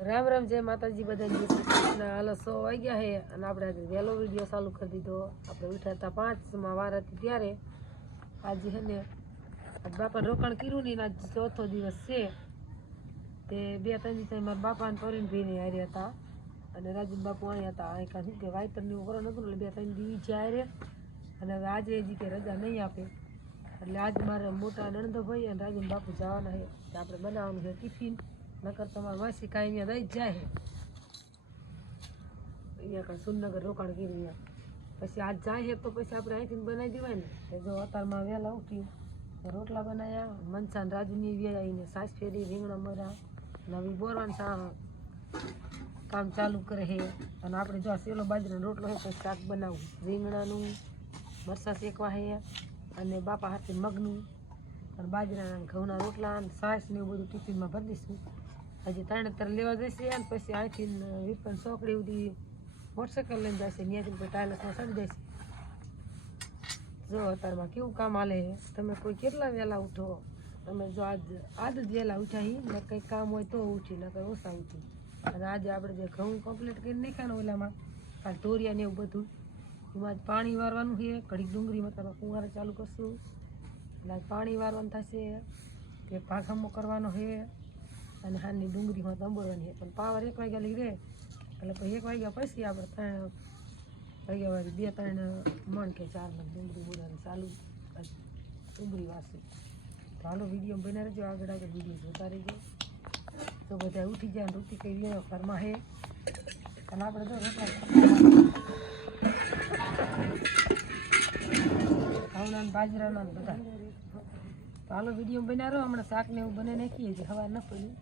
રામ રામ જય માતાજી બધાને જય શ્રી કૃષ્ણ. હાલો 100 વાગ્યા છે અને આપણે આજે વહેલો વિડીયો ચાલુ કરી દીધો. આપણે ઉઠ્યા હતા 5 વાર હતી ત્યારે. આજે છે ને બાપાને રોકાણ કર્યું ને આજ ચોથો દિવસ છે. તે 2-3 દિવસ મારા બાપાને પરીનભાઈને હારે હતા અને રાજન બાપુ અહીંયા હતા. અહીં કાંઈ શું કે વાયતરને એવું કરવાનું હતું એટલે 2-3 દિવસ છે હારે. અને હવે આજે હજી કે રજા નહીં આપે એટલે આજ મારા મોટા નણંદભાઈ અને રાજન બાપુ જવાના છે. આપણે બનાવવાનું છે ટિફિન. નકર તમારા માસી કાંઈ અહીંયા દઈ જ જાય અહીંયા કાંઈ સુરનગર રોકાણ કરી અહીંયા પછી આજ જાય છે તો પછી આપણે અહીંથી બનાવી દેવાય ને. એ જો અતારમાં વહેલા ઉઠ્યું રોટલા બનાવ્યા, મનસાન રાજુની વ્યાઈને સાસ ફેરી, રીંગણા મરા નવી બોરવાન કામ ચાલુ કરે છે. અને આપણે જો સેલો બાજરાનો રોટલો છે તો શાક બનાવવું, રીંગણાનું મરચાં શેકવા છે અને બાપા હાથે મગનું અને બાજરાના ઘઉંના રોટલા અને છાશ ને એવું બધું ટિફિનમાં ભરી દઈશું. હજી 3 લેવા જશે અને પછી અહીંથી વિપન ચોકડી સુધી મોટરસાઇકલ લઈને જશે, ત્યાંથી કોઈ ટાયલસમાં ચડી જશે. જો અત્યારમાં કેવું કામ હાલે. તમે કોઈ કેટલા વહેલા ઉઠો? તમે જો આજ જ વહેલા ઉઠ્યા ને કંઈક કામ હોય તો ઉઠી, નકર ઓછા ઉઠી. અને આજે આપણે જે ઘઉં કમ્પ્લીટ કરી નાખ્યા ને ઓલામાં કાલ તોરિયા ને એવું બધું એમાં જ પાણી વારવાનું છે. ઘડીક ડુંગળીમાં તમે કુંવારે ચાલુ કરશું એટલે પાણી વારવાનું થશે. તે ભાખમો કરવાનો છે અને હાલની ડુંગળીમાં તંબોરવાની છે. પણ પાવર 1 વાગ્યા લઈ રહે એટલે પછી 1 વાગ્યા પછી આપણે 3 વાગ્યા વાળી 2-3 મણ કે 4 મણ ડુંગળી બોલવાની ચાલુ ડુંગળી વાસી. તો હાલો વિડીયો બના રહેજો, આગળ વિડીયો જોતા રહેજો. તો બધા ઉઠી જાય રૂટી કઈ લે ઘરમાં છે અને આપણે તો ઘઉંના બાજરાના બધા. તો હાલો વિડીયો બનાવો. હમણાં શાક ને એવું બનાવી નાખીએ છીએ, હવા ન પડ્યું.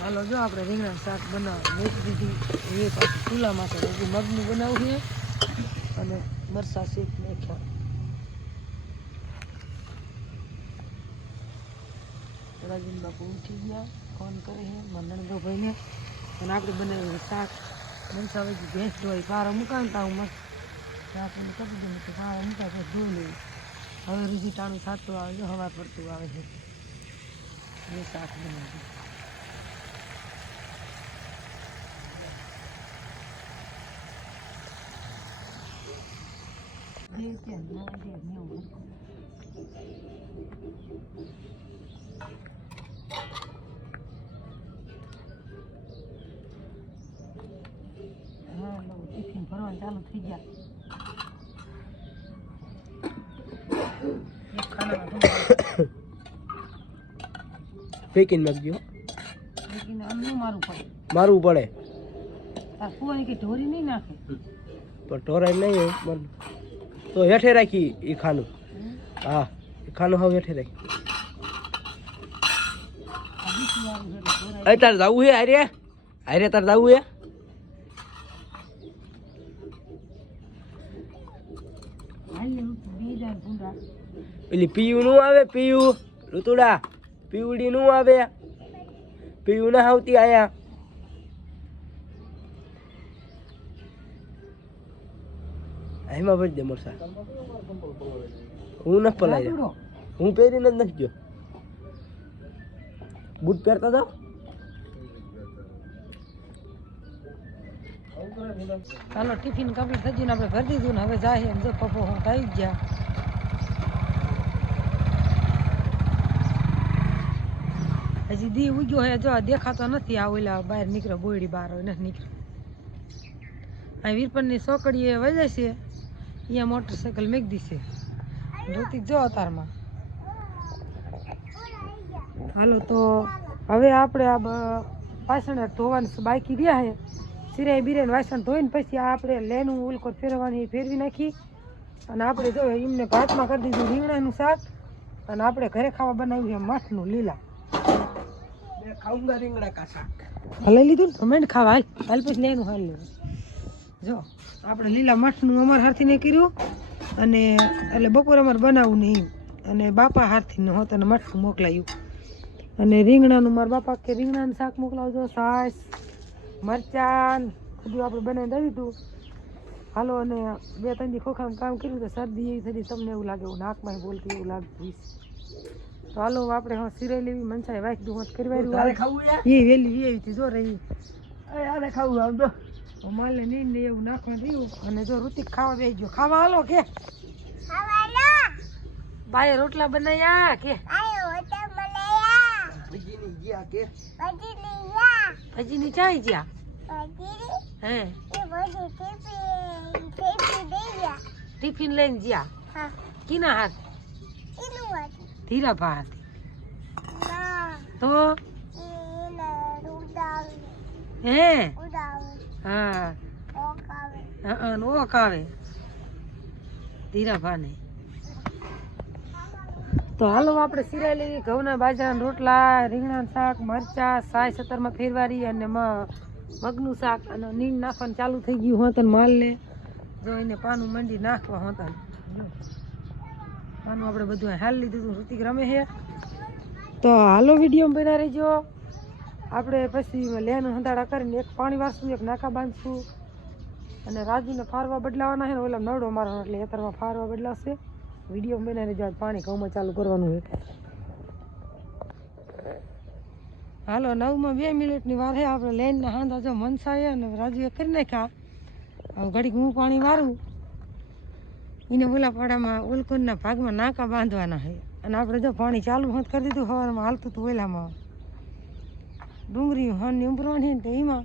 હાલો જો આપણે રીંગણા શાક બનાવવા મેથી દીધી એ પાછું ચૂલામાં છે. હજી મગનું બનાવવું છે અને મરચાં શેક નાખ્યા. રાજન બાપુ ઉઠી ગયા, ફોન કરે છે મારા નણંદભાઈને. અને આપણે બનાવ્યું શાક મરચાં વધી ભેંસ ધોઈ પારો મુકાવતા હું મસ્ત શાક કરી દઉં તો પારો મુકાય તો ધોઈ લઈએ. હવે રૂજી ટાણું થતું આવે છે, હવા પડતું આવે છે. એ શાક બનાવ્યું. ટિફિન ભરવાનું ચાલુ થઈ ગયા. ફેંકીને નાખજો. મારવું પડે. ઢોરી નહીં નાખે પણ ઢોરાય નહીં પણ તો હેઠે રાખી એ ખાનું. હા એ ખાનું હવે હેઠે રાખી. તારે જવું છે હારે? હારે તારે જવું છે? પેલી પીયું નું આવે, પીયું ઋતુડા પીવડી નું આવે, પીયું ના આવતી આયા. એમાં ભરી દે મરસા. હું નથી પલાય, હું પહેરીને જ નથી ગયો. બૂટ પહેરતા જાઓ. ચાલો ટિફિન કમ્પ્લીટ થઈ ગયું ને આપણે ભરી દીધું ને હવે જાય એમ જો પપ્પો થઈ ગયા. હજી દી ઉગ્યો હે જો દેખાતો નથી. આ ઓલા બહાર નીકળ્યો બોયડી બહાર નથી નીકળ્યો. આ વીરપનની ચોકડીએ વજાય છે, અહીંયા મોટરસાઇકલ મેક દીશે ઋતિક જો અતારમાં. હાલો તો હવે આપણે આ વાસણ ધોવાનું બાકી રહ્યા છે. સિરાય બિરાઈને વાસણ ધોઈને પછી આપણે લેનું ઉલકોર ફેરવવાની ફેરવી નાખી અને આપણે જો એમને ભાતમાં કરી દીધું રીંગણાનું શાક અને આપણે ઘરે ખાવા બનાવ્યું છે મઠનું લીલા. ખાઉંગા રીંગણા કા શાક. લઈ લીધું ને મેં ખાવા હાલ પછી લેનું હાલ લેવું. જો આપણે લીલા મઠનું અમારા હાથથી નહીં કર્યું અને એટલે બપોરે અમારે બનાવવું નહીં અને બાપા હાથથી હોત અને મઠનું મોકલાયું. અને રીંગણાનું મારા બાપા કે રીંગણાનું શાક મોકલાવજો, છાશ મરચાં બધું આપણે બનાવી દઈ દીધું. હાલો અને 2-3 દી ખોખામાં કામ કર્યું તો શરદી એવી થતી તમને એવું લાગે, એવું નાકમાં બોલતી એવું લાગતું. તો હાલો આપણે હા સિરાઈ લેવી મનસાએ વાઈક દુહોત તારે કરવાયું ખાવું યાર એ વેલી વી આવી હતી જો રહી યાર ખાવું આમ તો માલે નહીં ને એવું નાખવાનું રહ્યું અને જો ઋતિક ખાવા બેસી ગયો ખાવા હાલો કે બાએ રોટલા બનાવ્યા કે ભજીની ગયા કે હજીની ચાઈ ગયા હે ટિફિન લઈને ગયા કીના હાથ ધીરા ભાત તો હે હા ઓક આવે ધીરા ભાને તો હાલો આપણે સિરાઈ લેવી ઘઉંના બાજરાના રોટલા રીંગણાનું શાક મરચા સાય સતરમાં ફેરવારી અને મગનું શાક અને નીમ નાખવાનું ચાલુ થઈ ગયું હોતન માલને જો એને પાનું મંડી નાખવા હોતા પાનું આપણે બધું હાલ લીધું હતું ઋતિક રમે છે તો હાલો વિડીયો બના રહેજો આપણે પછી લેનું હંધાડા કરીને એક પાણી વારશું એક નાકા બાંધશું અને રાજુને ફારવા બદલાવાના છે ને ઓલા નવડો મારવાનો એટલે એતરમાં ફારવા બદલાવશે વિડીયો બના રહેજો આજ પાણી ઘઉંમાં ચાલુ કરવાનું છે હાલો 9માં 2 મિનિટની વાર છે આપણે લઈને હાંધા જો મનસાએ અને રાજુએ કરી નાખ્યા હવે ઘડીક હું પાણી વારું એને ઓલા પાડામાં ઓલકોનના ભાગમાં નાકા બાંધવાના છે અને આપણે જો પાણી ચાલુ હોત કરી દીધું સવારમાં હાલતું હતું ઓલામાં ડુંગળી હની ઉંબરવાની ને તો એમાં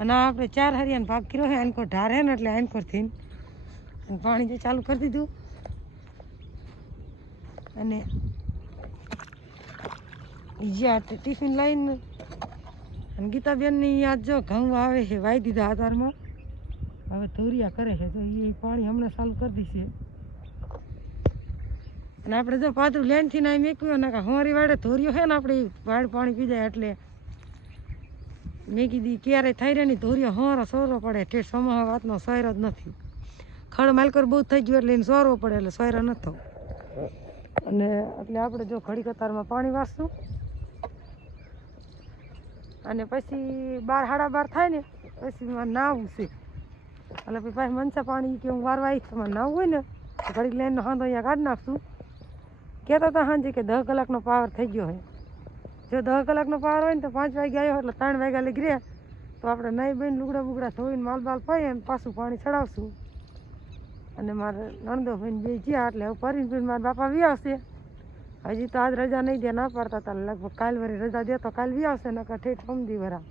અને આપણે 4 હરિયાનો ભાગ કર્યો છે આનકો ઢાર હે ને એટલે આનકોરથી અને પાણી જો ચાલુ કરી દીધું અને જ્યાં ટિફિન લઈને અને ગીતાબેનની યાદ જો ઘઉં આવે છે વાઈ દીધા આધારમાં હવે ધોરિયા કરે છે તો એ પાણી હમણાં ચાલુ કરી દીશે અને આપણે જો પાછું લેન્ડથી ના મેક્યું ને હોરી વાડે ધોરિયો છે ને આપણે વાડ પાણી પી જાય એટલે મેં કીધી ક્યારે થઈ રહે નહીં ધોરિયો હોરો સોરો પડે ઠેઠ સમા વાતનો સોયરો જ નથી ખડ માલકર બહુ થઈ ગયું એટલે એને સોરવો પડે એટલે સોયરો ન થયો અને એટલે આપણે જો ઘડી કતારમાં પાણી વારશું અને પછી 12 સાડા 12 થાય ને પછી મારે નાવું છે એટલે પછી પાછી મનસા પાણી કે હું વારવા આવીશ તમારે નાવું હોય ને તો ઘડીક લઈને હાંધો અહીંયા કાઢી નાખશું કહેતા હતા સાંજે કે 10 કલાકનો પાવર થઈ ગયો હોય જો 10 કલાકનો પાવર હોય ને તો 5 વાગે આવ્યો એટલે 3 વાગ્યા લઈ ગયા તો આપણે નહીં બેન લુગડા બુગડા ધોઈને માલ બાલ પાઈએ અને પાછું પાણી ચડાવશું અને મારે નણંદો ભાઈને બે જ્યાં એટલે હવે પરીને મારા બાપા વી આવશે હજી તો આજ રજા નહીં દે ના પાડતા હતા લગભગ કાલ વરી રજા દે તો કાલ વી આવશે ને ઠેઠ સમજી વરા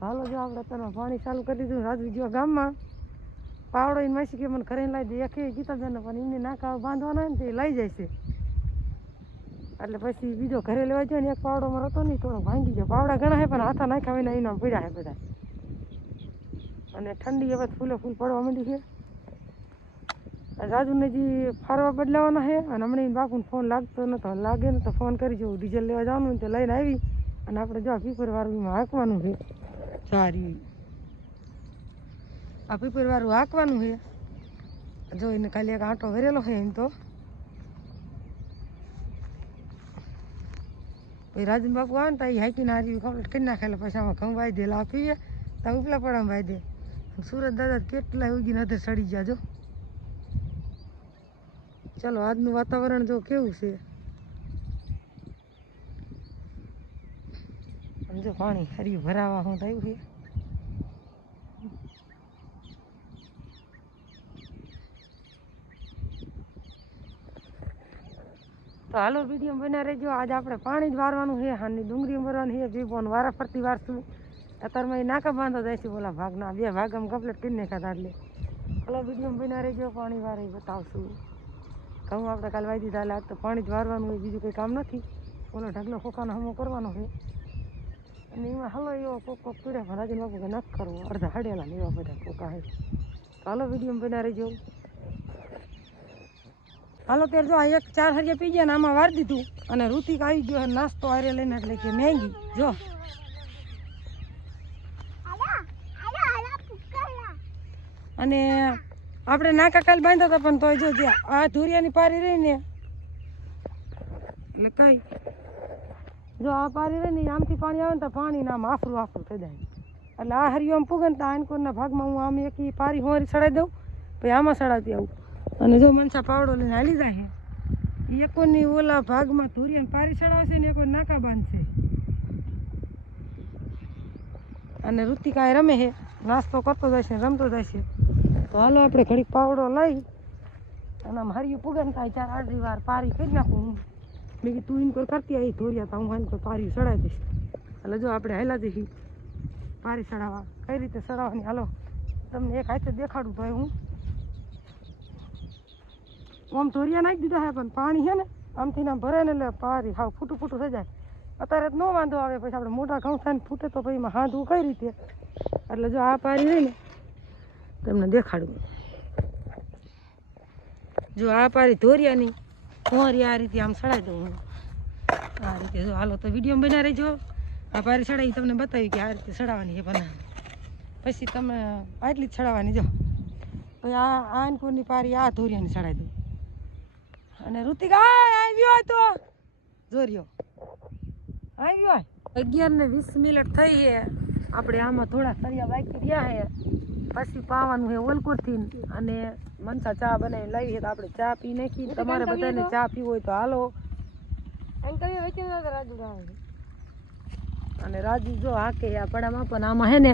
હાલો જો આપણે તને પાણી ચાલુ કરી દીધું રાજુ જેવા ગામમાં પાવડો એને માસી કે મને ઘરે લાવી દે એક ગીતાબેન પણ એમને નાકા બાંધવાના ને તે લઈ જાય છે એટલે પછી બીજો ઘરે લેવા જાય ને એક પાવડો મારો હતો નહીં થોડો ભાંગી ગયો પાવડા ઘણા છે પણ હાથા નાખ્યા હોય ને એના પીડા છે બધા અને ઠંડી હવે ફૂલે ફૂલ પડવા માંડી છે રાજુને જે ફારવા બદલાવાના છે અને હમણાં બાપુને ફોન લાગતો નતો લાગે ને તો ફોન કરી જવું ડીઝલ લેવા જવાનું તો લઈને આવી અને આપણે જો પીપરવાળું એમાં હાંકવાનું છે સારી આ પીપરવાળું હાંકવાનું છે જો એને ખાલી એક આંટો ભરેલો છે એમ તો પછી રાજન બાપુ આવે ને તો એ હાંકીને હારી કમ્પ્લીટ કરી નાખે એટલે પછી આમાં ઘઉં વાઈ દે લા પીએ તો ઉપલા પડામાં વાઈ દે સુરત દાદા કેટલા ઉગીને અધર સડી ગયા જો ચાલો આજનું વાતાવરણ જો કેવું છે જો પાણી હરિયું ભરાવા હું થયું છે તો હાલો વિડીયો બના રહેજો આજે આપણે પાણી જ વારવાનું છે હાની ડુંગળી ભરવાની છે ભીબોન વારા ફરતી વારશું અત્યારમાં એ નાકા બાંધો જાય છે બોલા ભાગના 2 ભાગ આમ કમ્પ્લીટ કરી નાખ્યા એટલે હાલો વિડીયો બના રહેજો પાણી વારે બતાવશું ઘઉં આપણે કાલે વાઈ દીધા એટલે આજ તો પાણી જ વારવાનું હોય બીજું કંઈ કામ નથી ઓલો ઢગલો ખોખાનો હમો કરવાનો છે અને એમાં હલો એવો કોક પીડે પણ રાજન બાપુ કે નખ કરવો અડધા હડેલા ને એવા બધા કોકા છે હાલો વિડીયો બના રહેજો હાલો ત્યારે જો આ 1 4 હરિયા પી ગયા ને આમાં વાર દીધું અને ઋતિક આવી ગયો નાસ્તો આરે લઈને એટલે કે મેંગી જો અને આપણે નાકા કાલ બાંધ્યા હતા પણ તોય જો આ ધુરિયાની પારી રહી ને એટલે કઈ જો આ પારી રહી ને આમથી પાણી આવે ને તો પાણી આમ આફરું આફરું થઈ જાય એટલે આ હરિયો આમ પૂગે ને તો આનકોરના ભાગમાં હું આમ એકી પારી હોરી ચડાવી દઉં પછી આમાં ચડાવતી આવું અને જો મનસા પાવડો લઈને હાલી જાય એકોની ઓલા ભાગમાં ધોરિયાને પારી ચડાવશે ને એકો નાકા બાંધશે. અને ઋતિકા રમે છે, નાસ્તો કરતો જાય છે, રમતો જાય છે. તો હાલો આપણે ઘડીક પાવડો લઈ અને આમ હરિયું પુગન થાય 4-8 વાર પારી કરી નાખું. હું મેં કીધું તું ઇનકોર કરતી આવી ધોરિયા તો હું ઇનકોર પારી ચડાવી દઈશ. એટલે જો આપણે હેલા જઈશું પારી ચડાવવા. કઈ રીતે ચડાવવાની હાલો તમને એક હાથે દેખાડું. તો હું આમ ધોરિયા નાખી દીધા છે પણ પાણી છે ને આમથી આમ ભરે ને એટલે પારી હાવ ફૂટું થઈ જાય. અત્યારે જ ન વાંધો આવે, પછી આપણે મોટા ઘઉં થાય ને ફૂટે તો પછી એમાં હાંધવું કઈ રીતે. એટલે જો આ પારી રહી ને તમને દેખાડું. જો આ પારી ધોરિયાની કુંવારી આ રીતે આમ ચડાવી દઉં હું આ રીતે. જો હાલો તો વિડીયો બના રહીજો. આ પારી ચડાવી તમને બતાવી કે આ રીતે ચડાવવાની છે બનાવવાની. પછી તમે આટલી જ ચડાવવાની. જો પછી આ આનકોરની પારી આ ધોરિયાની ચડાવી દઉં. અને ઋતિકા આવ્યો હોય તો જોરિયો આવ્યો હોય. 11:20 મિનિટ થઈ છે. આપણે આમાં થોડા તરિયા બાકી રહ્યા છે. પછી પાવાનું છે ઓલકોરથી અને મનસા ચા બનાવી લાવી છે. તો આપણે ચા પી નાખી. તમારે બધાને ચા પીવો હોય તો હાલો. અને રાજુ જો હાકે આ પડામાં પણ આમાં હે ને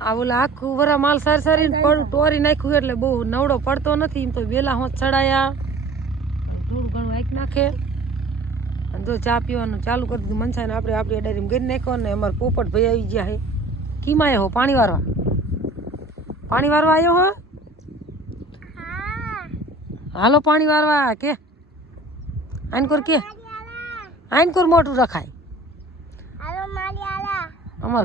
આ ઓલા આખું વરા માલ સારી પડું ટોરી નાખ્યું એટલે બહુ નવડો પડતો નથી. એમ તો વેલા હોત ચડાયા થોડું ઘણું હાંકી નાખે. અને જો ચા પીવાનું ચાલુ કરી દીધું મનસાને. આપણે આપણી અડારીમાં ગરી નાખ્યો ને અમારા પોપટ ભાઈ આવી ગયા હે. કીમાં આવ્યો હો? પાણી વારવા આવ્યો હો? હાલો પાણી વારવા કે આનકોર કે આનકોર મોટું રખાય અમાર.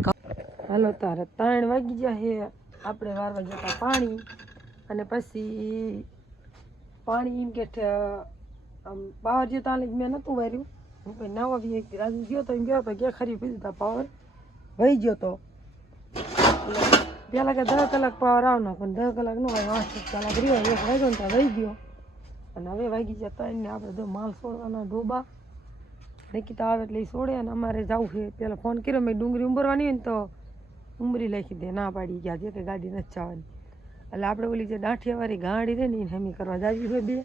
હાલો તારે 3 વાગી ગયા છે. આપણે વારવા જતા પાણી. અને પછી પાણી એમ કે આમ પાવર જે તાલે મેં નહોતું વાર્યું. હું કંઈ નાવા બી એક રાજુ ગયો તો એમ ગયો તો કે ખરી પીધું તા પાવર વહી ગયો તો. પેલા કે 10 કલાક પાવર આવનો પણ 10 કલાક નો ભાઈ 8 કલાક રહ્યો. 1 વાગ્યો ને ત્યાં વહી ગયો. અને હવે વાગી ગયા 3 ને આપણે જો માલ છોડવાના ડોબા નિકિતા આવે એટલે એ છોડે. અને અમારે જવું છે. પેલા ફોન કર્યો મેં ડુંગળી ઉંબરવાની હોય ને તો ઉંબરી લખી દે. ના પાડી ગયા જે તે ગાડી નથી જવાની. એટલે આપણે ઓલી જે દાંઠિયાવાળી ગાડી રહે ને એને હમી કરવા જાવી હોય 2.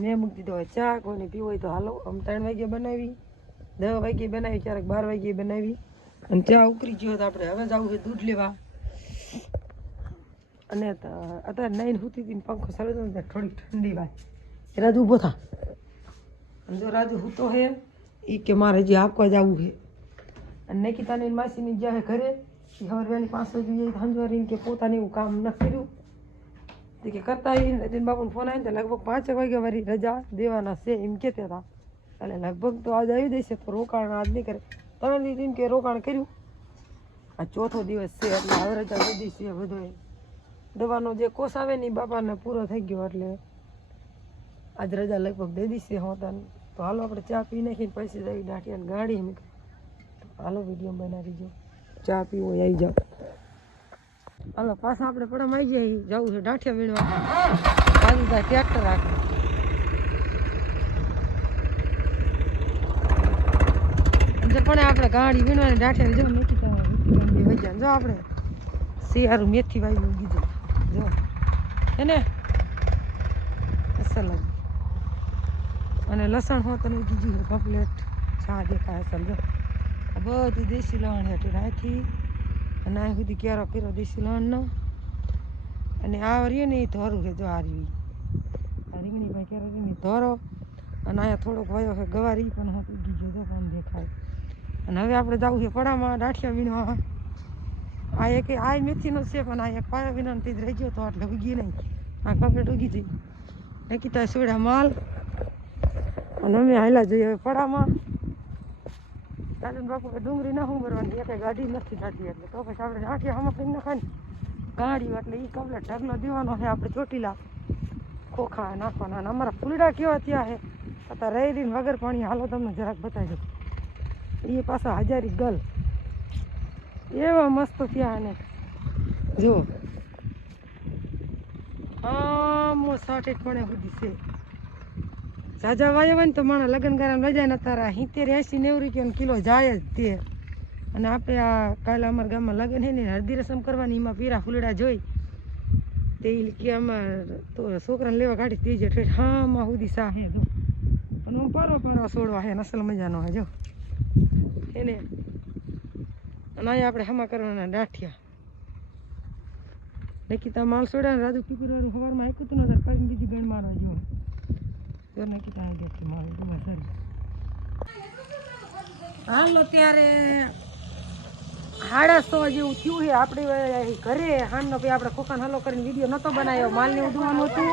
મેં મૂકી દીધો હોય ચા. કોઈને પીવો હોય તો હાલો. આમ 3 વાગ્યે બનાવી, 10 વાગ્યે બનાવી, ક્યારેક 12 વાગ્યે બનાવી. અને ચા ઉકળી ગયો તો આપણે હવે જવું છે દૂધ લેવા. અને અત્યારે નાઈને સૂતી હતી પંખો ચાલુ હતો ને થોડીક ઠંડી વાય. રાજુ ઊભો થા. અને જો રાજુ સૂતો છે એ કે મારે હજી આપવા જવું છે. અને નિકિતાની માસીની જ્યાં ઘરે એ હવે વહેલી 5 વાગે સમજવારીને કે પોતાને એવું કામ ન કર્યું તે કે કરતા આવીને રજન બાપુને ફોન આવીને લગભગ 5 વાગ્યા વાળી રજા દેવાના છે એમ કહેતા હતા. એટલે લગભગ તો આજ આવી દેશે તો રોકાણ આજ નહીં કરે. 3 દિવસ એમ કે રોકાણ કર્યું. આ 4થો દિવસ છે એટલે હવે રજા દઈ દઈશું. એ બધો દવાનો જે કોર્સ આવે ને એ બાપાને પૂરો થઈ ગયો એટલે આજ રજા લગભગ દઈ દઈશે હોતા. તો હાલો આપણે ચા પી નાખીને પછી જઈ દાંઠિયાની ગાડી એમ. હાલો વિડીયો બનાવી જો ચા પીવો આવી જાઓ. હાલો પાછા આપણે પડામાં આવી જઈએ. જવું છે દાંઠિયા વીણવા. બાજુ ત્યાં ટ્રેક્ટર રાખે. પણ આપણે ગાડી વીણવાની દાંઠિયા જો મેથી જો આપણે શિયાળું મેથી વાવી કીધું જો એને અસલ અને લસણ હોત ને કીધું કમ્પ્લેટ ચા દેખાય અસલ. જો બધું દેશી લણ હેઠે રાખી અને આ સુધી કેરો કર્યો દેશી લણનો. અને આ રહ્યું ને એ ધોરું છે. જો આ રહ્યું આ રીંગણી ભાઈ કેરો રીંગણી ધોરો. અને અહીંયા થોડોક વયો છે ગવારી પણ હોત ઉગી ગયો જો પણ દેખાય. અને હવે આપણે જવું છે પડામાં દાંઠિયા વીણવા. આ એક આ મેથીનો છે પણ આ એક પાયા વિના જ રહી ગયો તો એટલે ઉગી નહીં. આ કમ્પ્લેટ ઉગી હતી. નિકિતા સોડા માલ. અને અમે હાલ્યા જઈએ હવે પડામાં. રાજન બાપુ ડુંગળી ના ઉંબરવાની એક ગાડી નથી થતી એટલે તો પછી આપણે દાંઠિયા હમણાં કરી નાખાય ને ગાડી એટલે એ કમ્પ્લેટ ઢગલો દેવાનો છે. આપણે ચોટીલા ખોખા નાખવાના. અને અમારા ફૂલડા કેવા ત્યાં છે અત્યારે રહી રહીને વગર પાણી. હાલો તમને જરાક બતાવી દઉં. એ પાછા હજારી ગલ એવા મસ્ત થયા. અને જુઓ આમ 60 પણ સુધી છે. ઝાઝા વાયો હોય ને તો માણસ લગ્ન ગારામાં લઈ જાય ને તારા 70, 80, 90 રૂપિયાનો કિલો જાય જ તે. અને આપણે આ કાલે અમારા ગામમાં લગ્ન છે ને હળદી રસમ કરવાની એમાં પીરા ફૂલડા જોઈ તેલ કે અમાર તો છોકરાને લેવા ગાડી તેજે ઠેઠ હામાં સુધી સા હે જો અને હું પરો છોડવા હે અસલ મજાનો હે જો એને અને અહીંયા આપણે હમા કરવાના દાઠિયા નકીતા માલ છોડ્યા ને રાજુ પીપરવાળું સવારમાં આપ્યું હતું ને કરીને બીજી ગણ મારવા જો તો નકીતા આવી દેખી માલ જોવા સર હાલો ત્યારે 150 જેવું થયું છે આપણે ઘરે હાનનો ભાઈ આપણે ખોખાને હાલો કરીને વિડીયો નહોતો બનાવ્યો માલને ઉડવાનું હતું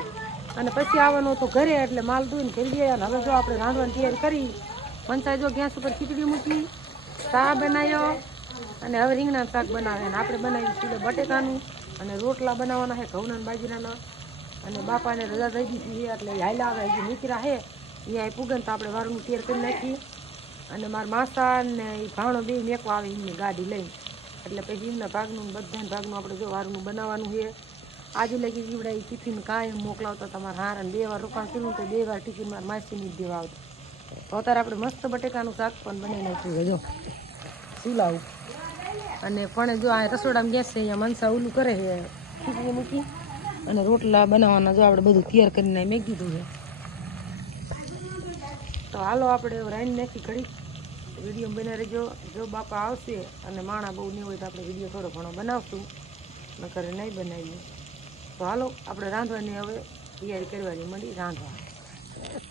અને પછી આવવાનું હતું ઘરે એટલે માલ ધોઈને ઘરે ગયા અને હવે જો આપણે રાંધવાની તૈયારી કરી પંચાય જો ગેસ ઉપર ખીચડી મૂકી ચા બનાવ્યો અને હવે રીંગણાનું શાક બનાવે અને આપણે બનાવ્યું છે બટેકાનું અને રોટલા બનાવવાના છે ઘઉંના અને બાજરાના અને બાપાને રજા થઈ દીધી છે એટલે હાઈલા આવે જે નીકળ્યા છે અહીંયા પૂગન તો આપણે વારનું તૈયાર કરી નાખી અને મારા માસા ને એ ભાણો બે મેકવા આવે એમની ગાડી લઈને એટલે પછી એમના ભાગનું બધા ભાગનું આપણે જો વારનું બનાવવાનું છે આજે લગી જીવડા એ ટિફિન કાંઈ મોકલાવતા તમારે હાર અને 2 વાર રોકાણ કર્યું તો 2 વાર ટિફિન મારા માસીને જ દેવા આવતા તો અત્યારે આપણે મસ્ત બટેકાનું શાક પણ બનાવી નાખ્યું છે જો શું લાવું અને પણ જો આ રસોડામાં ગેસ છે અહીંયા મનસા ઓલું કરે છે ખીચડી મૂકી અને રોટલા બનાવવાના જો આપણે બધું તૈયાર કરીને મેં કીધું છે તો હાલો આપણે રાઈન નાખી ઘડી વિડીયો બને રહેજો જો બાપા આવશે અને માણા બહુ નહીં હોય તો આપણે વિડીયો થોડો ઘણો બનાવશું નકર નહીં બનાવીએ તો હાલો આપણે રાંધવાની હવે તૈયારી કરવાની મળી રાંધવા